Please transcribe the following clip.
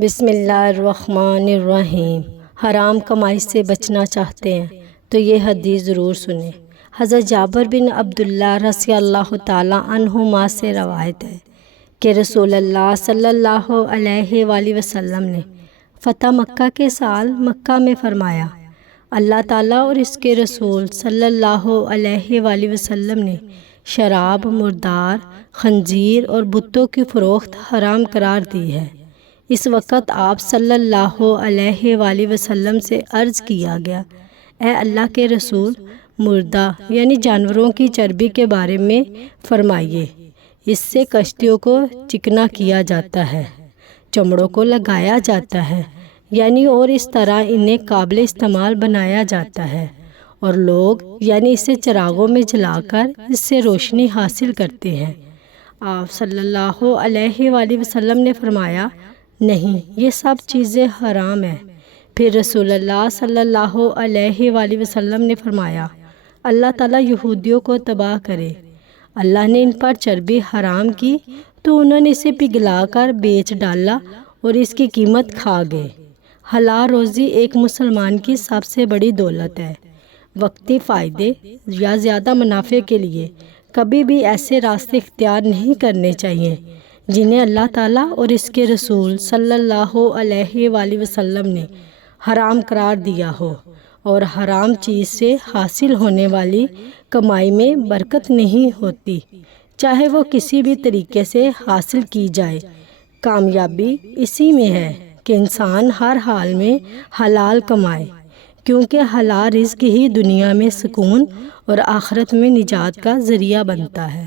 بسم اللہ الرحمن الرحیم۔ حرام کمائی سے بچنا چاہتے ہیں تو یہ حدیث ضرور سنیں۔ حضرت جابر بن عبداللہ رضی اللہ تعالیٰ عنہما سے روایت ہے کہ رسول اللہ صلی اللہ علیہ وآلہ وسلم نے فتح مکہ کے سال مکہ میں فرمایا، اللہ تعالیٰ اور اس کے رسول صلی اللہ علیہ وآلہ وسلم نے شراب، مردار، خنزیر اور بتوں کی فروخت حرام قرار دی ہے۔ اس وقت آپ صلی اللہ علیہ وآلہ وسلم سے عرض کیا گیا، اے اللہ کے رسول، مردہ یعنی جانوروں کی چربی کے بارے میں فرمائیے۔ اس سے کشتیوں کو چکنا کیا جاتا ہے، چمڑوں کو لگایا جاتا ہے، یعنی اور اس طرح انہیں قابل استعمال بنایا جاتا ہے، اور لوگ یعنی اسے چراغوں میں جلا کر اس سے روشنی حاصل کرتے ہیں۔ آپ صلی اللہ علیہ وآلہ وسلم نے فرمایا، نہیں، یہ سب چیزیں حرام ہیں۔ پھر رسول اللہ صلی اللہ علیہ وآلہ وسلم نے فرمایا، اللہ تعالیٰ یہودیوں کو تباہ کرے، اللہ نے ان پر چربی حرام کی تو انہوں نے اسے پگھلا کر بیچ ڈالا اور اس کی قیمت کھا گئے۔ حلال روزی ایک مسلمان کی سب سے بڑی دولت ہے۔ وقتی فائدے یا زیادہ منافع کے لیے کبھی بھی ایسے راستے اختیار نہیں کرنے چاہیے جنہیں اللہ تعالیٰ اور اس کے رسول صلی اللہ علیہ وآلہ وسلم نے حرام قرار دیا ہو، اور حرام چیز سے حاصل ہونے والی کمائی میں برکت نہیں ہوتی، چاہے وہ کسی بھی طریقے سے حاصل کی جائے۔ کامیابی اسی میں ہے کہ انسان ہر حال میں حلال کمائے، کیونکہ حلال رزق ہی دنیا میں سکون اور آخرت میں نجات کا ذریعہ بنتا ہے۔